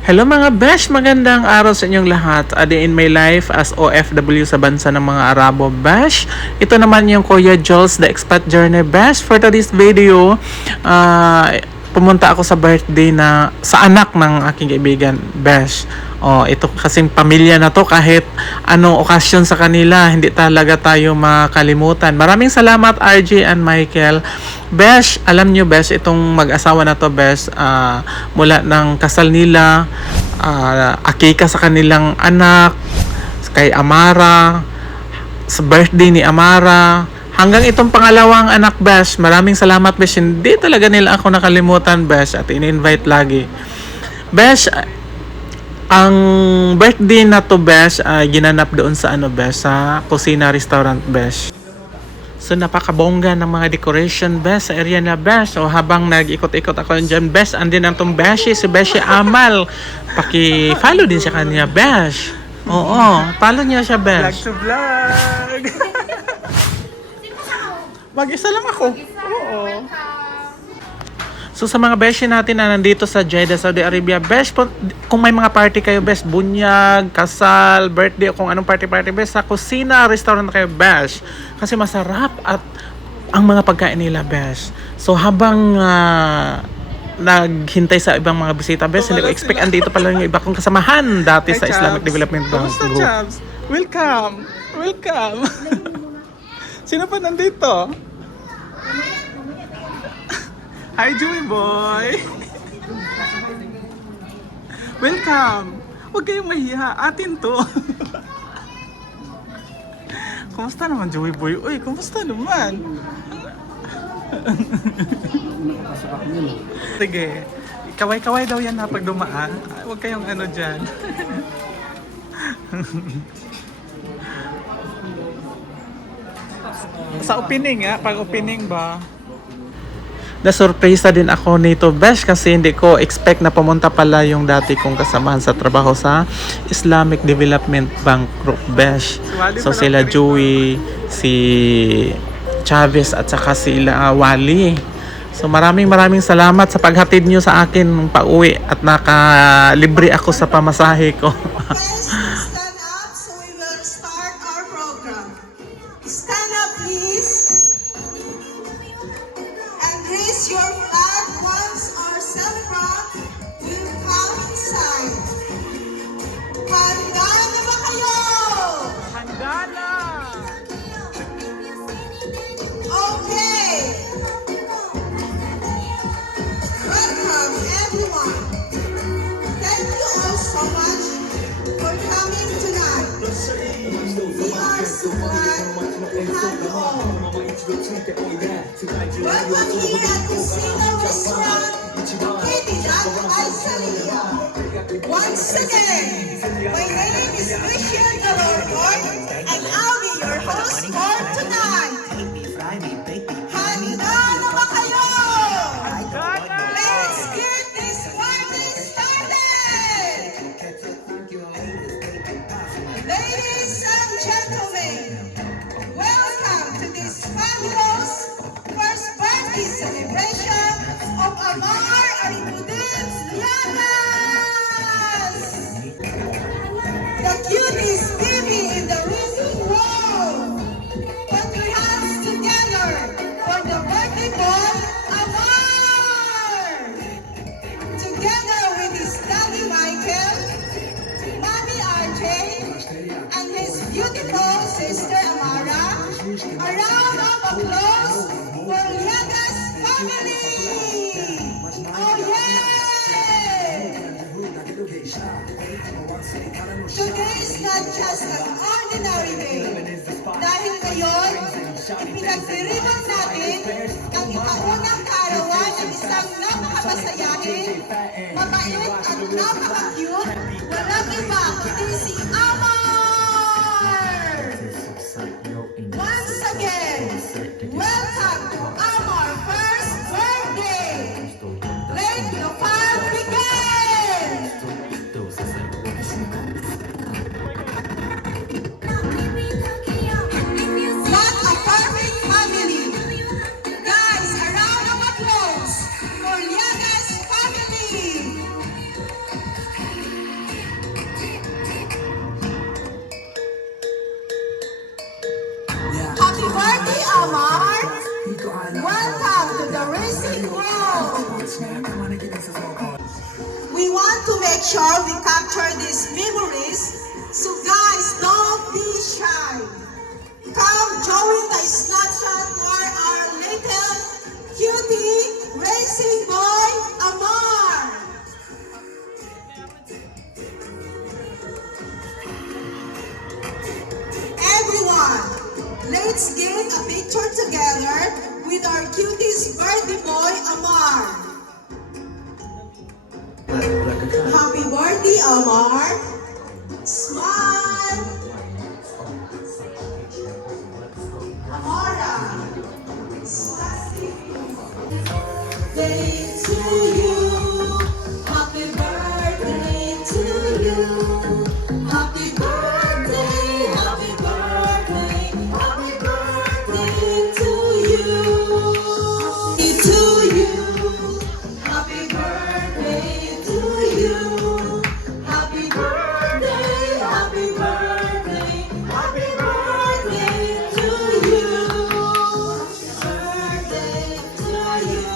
Hello mga besh, magandang araw sa inyong lahat. A day in my life as OFW sa bansa ng mga Arabo besh. Ito naman yung Kuya Jules, the expat journey besh. For today's video, pumunta ako sa birthday na sa anak ng aking kaibigan besh. Oh, ito kasing pamilya na to, kahit anong okasyon sa kanila, hindi talaga tayo makalimutan. Maraming salamat RJ and Michael. Besh, alam nyo Besh, itong mag-asawa na to Besh, mula ng kasal nila, akika sa kanilang anak, kay Amara, sa birthday ni Amara, hanggang itong pangalawang anak Besh. Maraming salamat Besh, hindi talaga nila ako nakalimutan Besh, at in-invite lagi. Besh, ang birthday na to Besh, ginanap doon sa Besh, sa Kusina Restaurant Besh. So napakabongga ng mga decoration Besh sa area na Besh. So habang nag-ikot-ikot ako dyan Besh, andin ang tong Beshi, si Beshi Amal. Paki-follow din siya kanya Besh. Oo, follow niya siya Besh. Vlog to vlog! Mag-isa lang ako. Oo. So sa mga beshi natin na nandito sa Jeddah, Saudi Arabia, besh, kung may mga party kayo, besh, bunyag, kasal, birthday, kung anong party, besh, sa Kusina Restaurant kayo, besh. Kasi masarap at ang mga pagkain nila, besh. So habang naghintay sa ibang mga bisita, besh, hindi ko expect andito pala yung iba kong kasamahan dati sa Islamic Development Bank Kamusta, Group. Chabs? Welcome! Welcome! Sino pa nandito? Hi, Joey boy! Welcome! Huwag kayong mahiya. Atin to. Kumusta naman, Joey boy? Uy, kumusta naman? Sige. Kaway-kaway daw yan pag dumaan. Huwag kayong dyan. Sa opening pag opening ba? Na-surpresa din ako nito Besh, kasi hindi ko expect na pumunta pala yung dati kong kasamahan sa trabaho sa Islamic Development Bank Group Besh. So sila Joey, si Chavez at saka sila Wally. So maraming salamat sa paghatid nyo sa akin nung pauwi at nakalibre ako sa pamasahe ko. Stand up so we will start our program. Stand up please. And raise your flag once our celebrant will come inside. Handa na ba kayo? Handa na! Okay. Welcome everyone. Thank you all so much for coming tonight. We are so glad to have you all. Welcome here at Kusina Restaurant, Kitilat Al-Salia. Once again, my name is Michelle Galorgon, and I'll be your host for tonight. Handa na ba kayo? Let's get this party started! Ladies and gentlemen, welcome to this fabulous first birthday celebration of Amar Alipudin Llamas! The cutest baby in the wizard world! Put your hands together for the birthday boy, Amar! Together with his daddy Michael, mommy RJ, and his beautiful sister Amara, a round of applause for Liaga's family! Oh yeah! Today is not just an ordinary day. Dahil ngayon, ipinagdiriwang natin ang ikaunang kaarawan ng isang napakamasayahin, mabait at napaka-cute, walang iba kundi si Amar! Once again, welcome to our first birthday! Let the fun begin! What a perfect family! Guys, a round of applause for Liaga's family! we want to make sure we capture these memories. So guys, don't be shy. Come join the snapshot for our little cutie racing boy, Amar. Everyone, let's get a picture together with our cutie's birthday boy, Amar. Happy birthday, Amar. Smile. Amara. Day to you. Happy birthday to you. Happy birthday, happy birthday, happy birthday to you. To you. Happy birthday to you. Happy birthday, happy birthday, happy birthday to you. Birthday to you.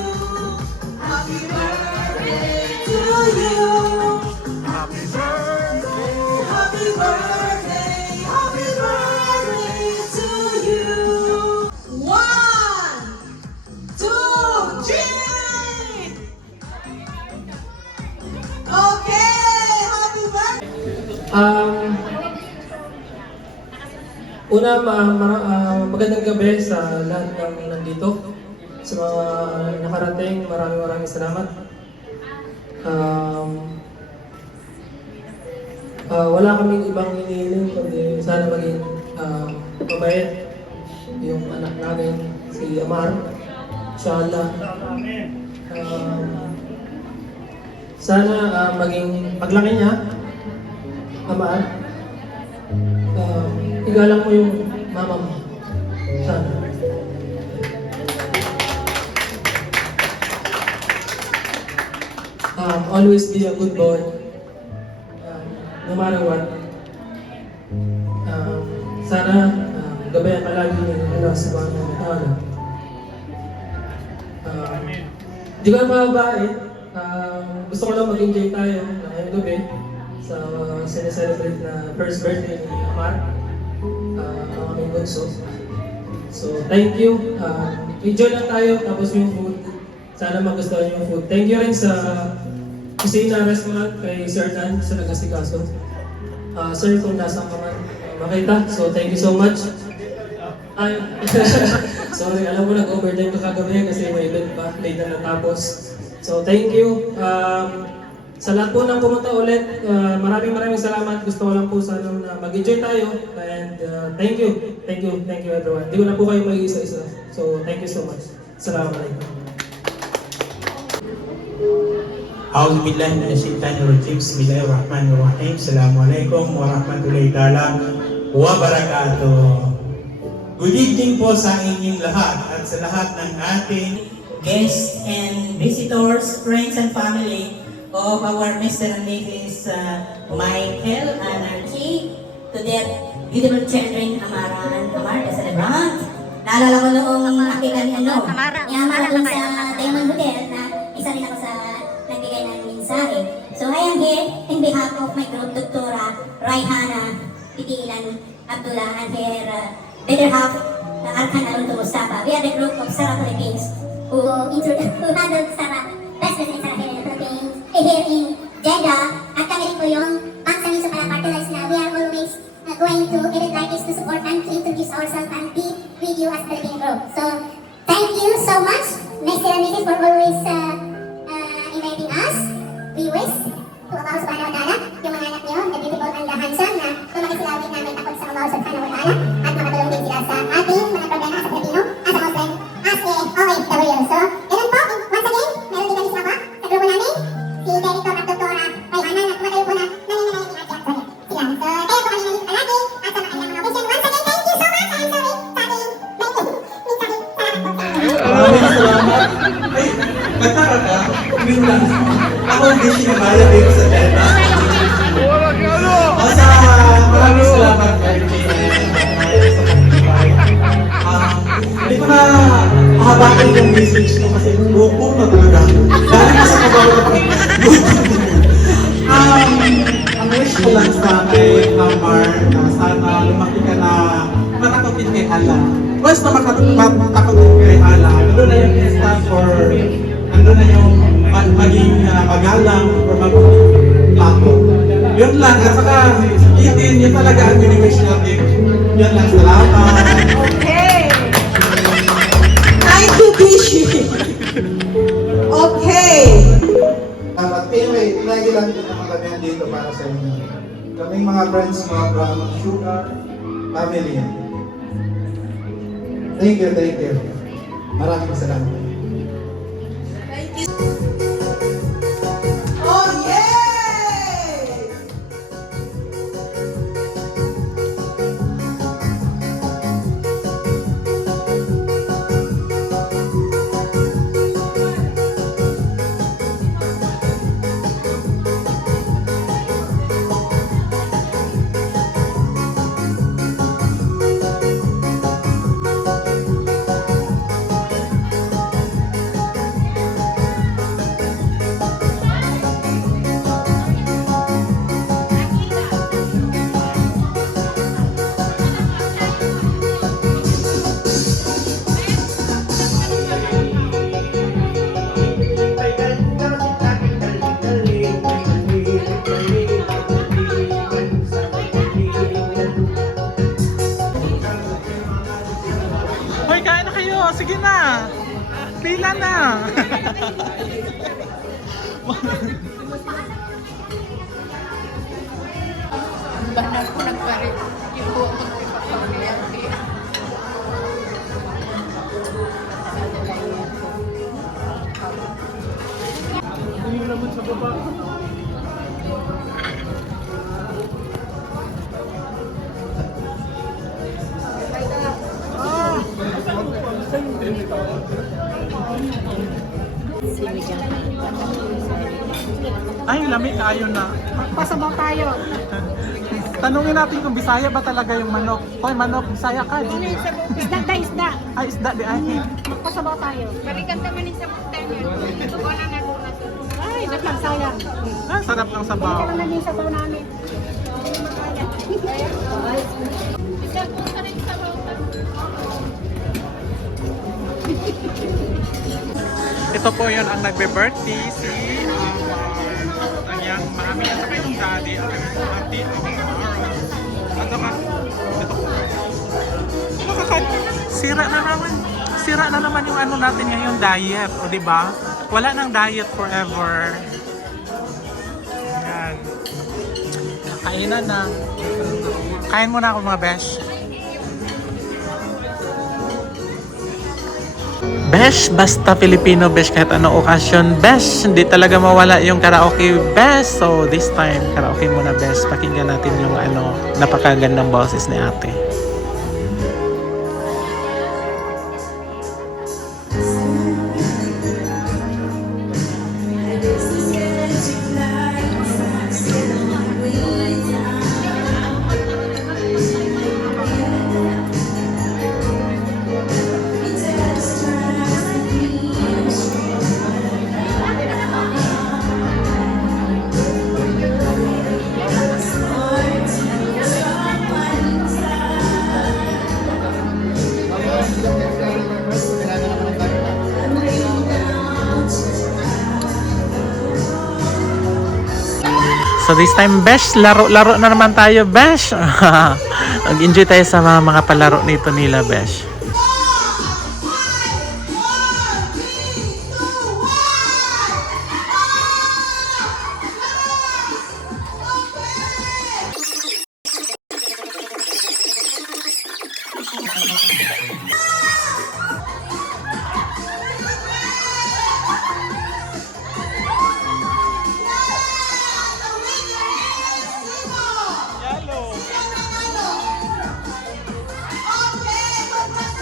Happy birthday to you. Happy birthday, happy birthday, happy birthday to you. 1, 2, 3. Okay, happy birthday. Magandang gabi sa lahat ng nandito. Sa mga nakarating, maraming salamat. Wala kaming ibang hinihiling kundi sana maging mabait yung anak namin, si Amar. Inshallah. Sana maging paglaki niya, Amar, igalang mo yung mama mo. Sana. Always be a good boy. No matter what. Sana gabayan ka lagi ni Allah subhanahu wa ta'ala. Di ko na mababae. Gusto ko lang mag-enjoy tayo ngayong gabi sa sineselebrate na first birthday ni Amar, ang aming bunso. So, thank you. Enjoy lang tayo, tapos yung food. Sana magustuhan yung food. Thank you rin sa Kusina Restaurant kay Sir Dan sa nag-asikaso. Sir, kung nasaan ka man makita. So, thank you so much. Ay, sorry, alam mo nag-overtime ka kagabi kasi may event pa. Late na natapos. So, thank you. Sa lahat po ng pumunta ulit, maraming salamat. Gusto ko lang po sana na mag-enjoy tayo. And thank you everyone. Hindi ko na po kayo mag-isa-isa. So, thank you so much. Assalamualaikum. A'udzu billahi minasyaitonir rajim. Bismillahirrahmanirrahim. Assalamualaikum warahmatullahi taala wabarakatuh. Good evening po sa inyong lahat at sa lahat ng ating guests and visitors, friends and family of our Mr. and Mrs. Michael and Archie, to their beautiful children, Amara and Amar, the celebrant. Naalala ko noong nakita ni Amara dun sa Diamond Hotel na isa rin ako sa nagbigay ng mensahe. So I am here in behalf of my group, Dr. Raihana Pitilan Abdullah and her better half, Arkan Arunto Mustafa. We are the group of Sarah Philippines who handled Sarah, best president Sarah here in the Philippines, here in Jeddah. At kami rin po yung pang-samin sa Palapartalize na we are always going to event like this to support and to introduce ourselves and be with you as a Philippine group. So, thank you so much, Mr. and Mrs. for always inviting us. We wish to Allah subhanahu wa ta'ala, yung mga anak niyo, the beautiful and the handsome na lumaki sila ulit namin takot sa Allah subhanahu wa ta'ala at makatulong din sila sa ating mga problema sa Pilipino, as a Muslim, as a OFW. So, ganun po, once again, meron din kami sa grupo namin, si Director at Dr. Raihana na kumatayo po na naninanayin ni Ate Antoinette. Sila. So, kaya po kami nandito palagi at sa kanilang mga vision. Once again, thank you so much. I'm sorry sa ating maraming salamat. Ay, magtaka ka? Yun lang. Ako hindi sinabala dito sa Jeddah. Basta maraming salamat kay hindi ko na mahabakin yung message ko kasi buko na talaga. Dahil sa kabawa ko, ko lang sa akin, Amar, na sana lumaki ka na matakotin kay Allah. Once na matakotin kay Allah, nandun na yung isa for, nandun na yung maging magalang or maging ako. Yun lang, at saka itin, yun talaga ang mini-wish natin. Yun lang, salamat. Okay. Thank you, Bishi. Okay. But anyway, lagi lang din naman kami dito para sa inyo. Kaming mga friends mo from Sugar Family. Thank you, thank you. Maraming salamat. Thank you. Oh, yay! Hoy, kain na kayo. Sige na. Pila na. Bahan ko nagparit yung buhok ko pagpapagayati. Ay, lamig kayo na. Pasabaw tayo. Tanungin natin kung Bisaya ba talaga yung manok. Hoy, manok, Bisaya ka. Ano yung sabog? Isda da isda. Ay, isda di ay. Magpasabaw tayo. Balikan naman yung sabog tayo. Ito ko na nato na to. Ay, nagsayang. Ah, sarap ng sabaw. Balikan naman yung sabaw namin. Isa po ka rin sabaw. Ito po yun ang nagbe-birthday si kanyang mami at saka yung daddy at saka auntie at saka ito po. Sira na naman yung ano natin ngayon, diet, o di ba? Wala nang diet forever. Yan. Kainan na. Kain muna ako mga besh. Besh, basta Filipino besh kahit anong okasyon. Besh, hindi talaga mawala yung karaoke besh. So this time, karaoke muna besh. Pakinggan natin yung napakagandang boses ni ate. So this time, Besh, laro-laro na naman tayo, Besh. Mag-enjoy tayo sa mga palaro nito nila, Besh. Okay,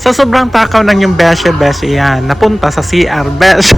Sa sobrang takaw ng yung beshe yan, napunta sa CR, besh.